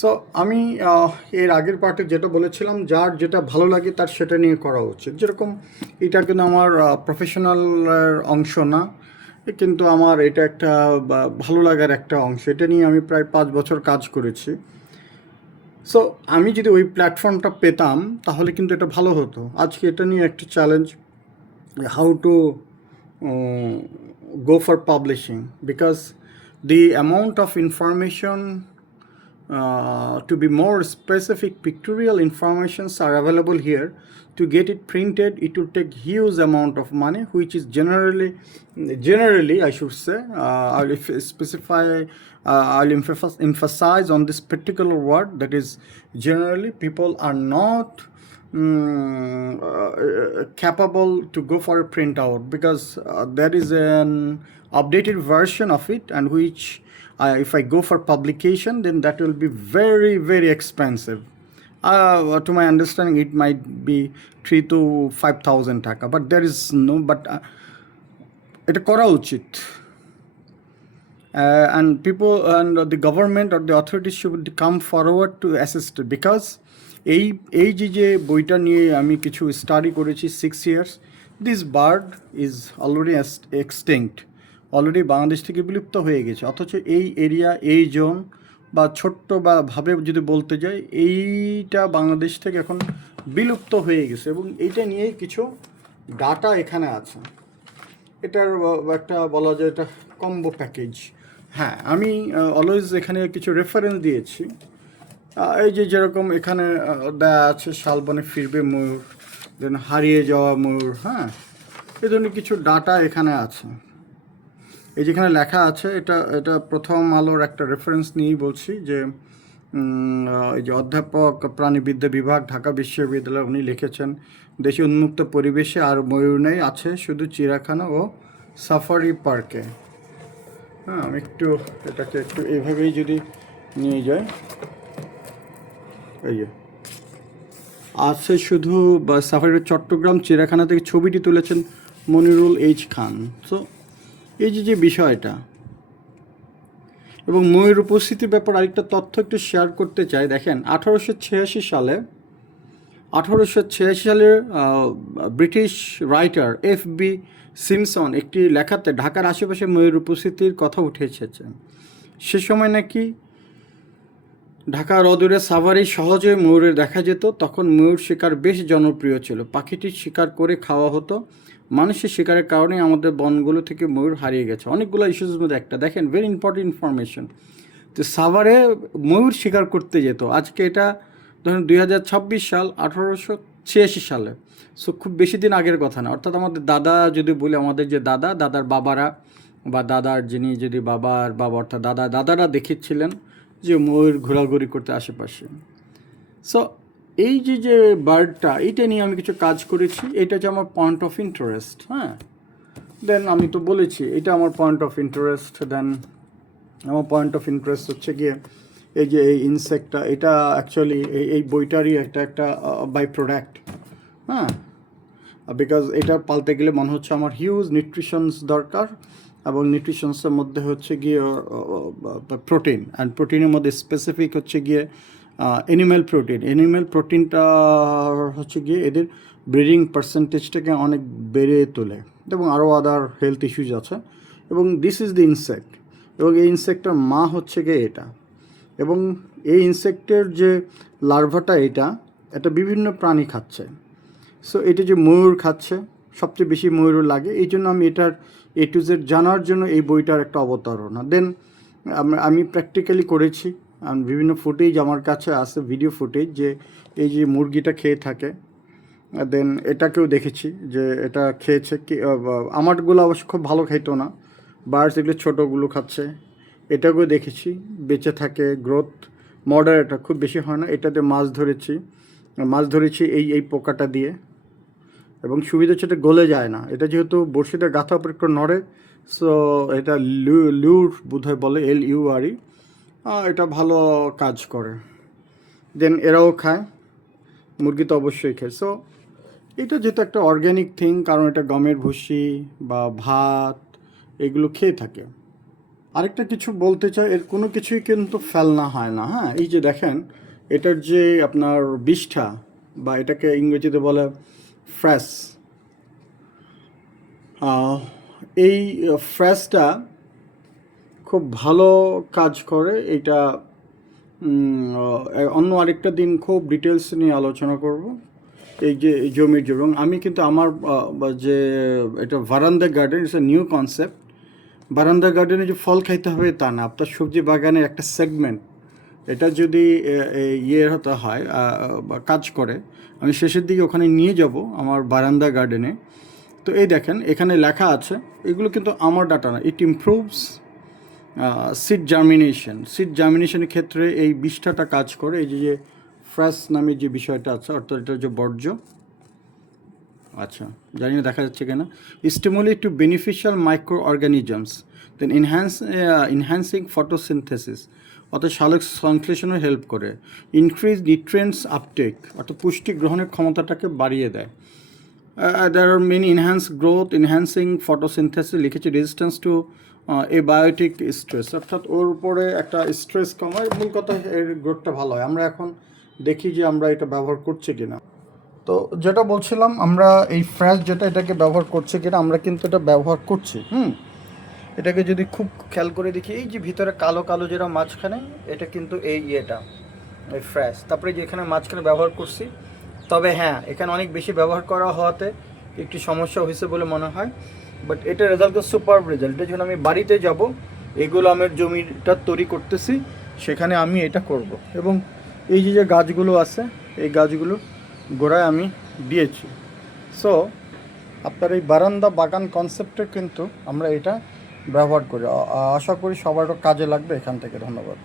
So আমি এর আগের পার্টে যেটা বলেছিলাম, যার যেটা ভালো লাগে তার সেটা নিয়ে করা উচিত। যেরকম এটা কিন্তু আমার প্রফেশনাল অংশ না, কিন্তু আমার এটা একটা ভালো লাগার একটা অংশ। এটা নিয়ে আমি প্রায় 5 বছর কাজ করেছি। সো আমি যদি ওই প্ল্যাটফর্মটা পেতাম তাহলে কিন্তু এটা ভালো হতো। আজকে এটা নিয়ে একটা challenge, how to go for publishing, because the amount of information, to be more specific, pictorial informations are available here. To get it printed, it will take huge amount of money, which is generally I should say, I'll emphasize on this particular word, that is generally people are not capable to go for a printout, because there is an updated version of it, and which if I go for publication, then that will be very, very expensive. To my understanding, it might be 3 to 5,000 taka, but there is no, but এটা করা উচিত। And people and the government or the authorities should come forward to assist it, because এই এই যে বইটা নিয়ে আমি কিছু স্টাডি করেছি 6 years, this bird is already extinct, already Bangladesh থেকে বিলুপ্ত হয়ে গেছে। অথচ এই এরিয়া, এই জোন বা ছোট্ট বা ভাবে যদি বলতে যাই, এইটা বাংলাদেশ থেকে এখন বিলুপ্ত হয়ে গেছে, এবং এইটা নিয়ে কিছু ডাটা এখানে আছে। এটার একটা বলা যায় এটা কম্বো প্যাকেজ। হ্যাঁ, আমি অলওয়েজ এখানে কিছু রেফারেন্স দিয়েছি। এই যে যেরকম এখানে দেয়া আছে, শালবনে ফিরবে ময়ূর, দেন হারিয়ে যাওয়া ময়ূর, হ্যাঁ, এই ধরনের কিছু ডাটা এখানে আছে। এই যেখানে লেখা আছে, এটা এটা প্রথম আলোর একটা রেফারেন্স নিয়েই বলছি, যে এই যে অধ্যাপক প্রাণীবিদ্যা বিভাগ, ঢাকা বিশ্ববিদ্যালয়, উনি লিখেছেন, দেশে উন্মুক্ত পরিবেশে আর ময়ূর নেই, আছে শুধু চিড়িয়াখানা ও সাফারি পার্কে। হ্যাঁ, আমি একটু এটাকে একটু এইভাবেই যদি নিয়ে যাই, এই যে আছে শুধু সাফারি চট্টগ্রাম চিড়িয়াখানা থেকে ছবিটি তুলেছেন মনিরুল এইচ খান। সো এই যে বিষয়টা, এবং ময়ূর উপস্থিতির ব্যাপার আরেকটা তথ্য একটু শেয়ার করতে চাই। দেখেন, 1886 সালের ব্রিটিশ রাইটার F.B. সিমসন একটি লেখাতে ঢাকার আশেপাশে ময়ূর উপস্থিতির কথা উঠে এসেছে। সে সময় নাকি ঢাকার অদূরে সাভারে সহজে ময়ূরের দেখা যেত। তখন ময়ূর শিকার বেশ জনপ্রিয় ছিল, পাখিটি শিকার করে খাওয়া হতো। মানুষের শিকারের কারণে আমাদের বনগুলো থেকে ময়ূর হারিয়ে গেছে। অনেকগুলো ইস্যুসের মধ্যে একটা দেখেন, ভেরি ইম্পর্টেন্ট ইনফরমেশন। তো সাভারে ময়ূর শিকার করতে যেত। আজকে এটা ধরুন 2026 সাল, 1886 সালে। সো খুব বেশি দিন আগের কথা না। অর্থাৎ আমাদের দাদা যদি বলি, আমাদের যে দাদার বাবারা, বা দাদার যিনি যদি বাবার বাবা, অর্থাৎ দাদারা দেখেছিলেন যে ময়ূর ঘোরাঘুরি করতে আশেপাশে। সো এই যে বার্ডটা, এইটা নিয়ে আমি কিছু কাজ করেছি। এটা হচ্ছে আমার পয়েন্ট অফ ইন্টারেস্ট। হ্যাঁ, দেন আমি তো বলেছি এটা আমার পয়েন্ট অফ ইন্টারেস্ট। দেন আমার পয়েন্ট অফ ইন্টারেস্ট হচ্ছে গিয়ে এই যে এই ইনসেক্টটা, এটা অ্যাকচুয়ালি এই বইটারই একটা বাই প্রোডাক্ট। হ্যাঁ, বিকজ এটা পালতে গেলে মনে হচ্ছে আমার হিউজ নিউট্রিশনস দরকার, এবং নিউট্রিশনসের মধ্যে হচ্ছে গিয়ে প্রোটিন, অ্যান্ড প্রোটিনের মধ্যে স্পেসিফিক হচ্ছে গিয়ে অ্যানিম্যাল প্রোটিনটা হচ্ছে গিয়ে এদের ব্রিডিং পার্সেন্টেজটাকে অনেক বেড়ে তোলে, এবং আরও আদার হেলথ ইস্যুজ আছে। এবং দিস ইজ দ্য ইনসেক্ট, এবং এই ইনসেক্টটার মা হচ্ছে গিয়ে এটা, এবং এই ইনসেক্টের যে লার্ভাটা, এটা বিভিন্ন প্রাণী খাচ্ছে। সো এটা যে ময়ূর খাচ্ছে, সবচেয়ে বেশি ময়ূর লাগে, এই জন্য আমি এটার A to Z জানার জন্য এই বইটার একটা অবতারণা। দেন আমি প্র্যাকটিক্যালি করেছি, বিভিন্ন ফুটেজ আমার কাছে আছে, ভিডিও ফুটেজ, যে এই যে মুরগিটা খেয়ে থাকে। দেন এটাকেও দেখেছি যে এটা খেয়েছে কি, আমারগুলো অবশ্য খুব ভালো খাইতো না, বার্ডস এগুলো ছোটোগুলো খাচ্ছে। এটাকেও দেখেছি, বেঁচে থাকে, গ্রোথ মডারেট, খুব বেশি হয় না। এটাতে মাছ ধরেছি এই পোকাটা দিয়ে, এবং সুবিধা হচ্ছে এটা গলে যায় না। এটা যেহেতু বড়শিতে গাঁথা উপর একটু নড়ে, সো এটা লিউর বোধহয় বলে, LURE, এটা ভালো কাজ করে। দেন এরাও খায়, মুরগি তো অবশ্যই খায়। সো এটা যেহেতু একটা অর্গ্যানিক থিং, কারণ এটা গমের ভুসি বা ভাত এগুলো খেয়ে থাকে। আরেকটা কিছু বলতে চাই, এর কোনো কিছুই কিন্তু ফেলনা হয় না। হ্যাঁ, এই যে দেখেন এটার যে আপনার বিষ্ঠা বা এটাকে ইংরেজিতে বলে ফ্রেস, এই ফ্রেসটা খুব ভালো কাজ করে। এটা অন্য আরেকটা দিন খুব ডিটেলস নিয়ে আলোচনা করব এই যে জমির জন্য। আমি কিন্তু আমার যে এটা বারান্দা garden, it's a new concept. বারান্দা গার্ডেনে যে ফল খাইতে হবে তা না, আপনার সবজি বাগানের একটা সেগমেন্ট, এটা যদি ইয়ে হতে হয় বা কাজ করে, আমি শেষের দিকে ওখানে নিয়ে যাব আমার বারান্দা গার্ডেনে। তো এই দেখেন এখানে লেখা আছে, এগুলো কিন্তু আমার ডাটা না। ইট ইমপ্রুভস সিড জার্মিনেশনের ক্ষেত্রে এই বিষ্ঠাটা কাজ করে। এই যে ফ্রেশ নামে যে বিষয়টা আছে, অর্থাৎ এটা যে বর্জ্য, আচ্ছা জানি না দেখা যাচ্ছে কেন, stimulate to beneficial microorganisms, then enhancing photosynthesis, অর্থাৎ সালোক সংশ্লেষণে হেল্প করে। ইনক্রিজ নিউট্রিয়েন্টস আপটেক, অর্থাৎ পুষ্টি গ্রহণের ক্ষমতাটাকে বাড়িয়ে দেয়। There are many enhanced growth, enhancing photosynthesis, লিখেছে রেজিস্ট্যান্স টু এবায়োটিক স্ট্রেস, অর্থাৎ ওর উপরে একটা স্ট্রেস কমায়। মূল কথা এর গ্রোথটা ভালো হয়। আমরা এখন দেখি যে আমরা এটা ব্যবহার করছি কিনা। তো যেটা বলছিলাম, আমরা এই ফ্রেশ যেটা, এটাকে ব্যবহার করছি কিনা, আমরা কিন্তু এটা ব্যবহার করছি। এটাকে যদি খুব খেয়াল করে দেখি, এই যে ভিতরে কালো কালো যেটা মাঝখানে, এটা কিন্তু এই ইয়েটা এই ফ্রেশ। তারপরে যে এখানে মাঝখানে ব্যবহার করছি, তবে হ্যাঁ এখানে অনেক বেশি ব্যবহার করা হওয়াতে একটি সমস্যা হয়েছে বলে মনে হয়। বাট এটা রেজাল্ট তো সুপার রেজাল্ট। যখন আমি বাড়িতে যাব, এগুলো আমার জমিটা তৈরি করতেছি, সেখানে আমি এটা করব। এবং এই যে যে গাছগুলো আছে, এই গাছগুলো গোড়ায় আমি দিয়েছি। সো আপনার এই বারান্দা বাগান কনসেপ্টে কিন্তু আমরা এটা ব্যবহার করি। আশা করি সবার কাজে লাগবে এখান থেকে। ধন্যবাদ।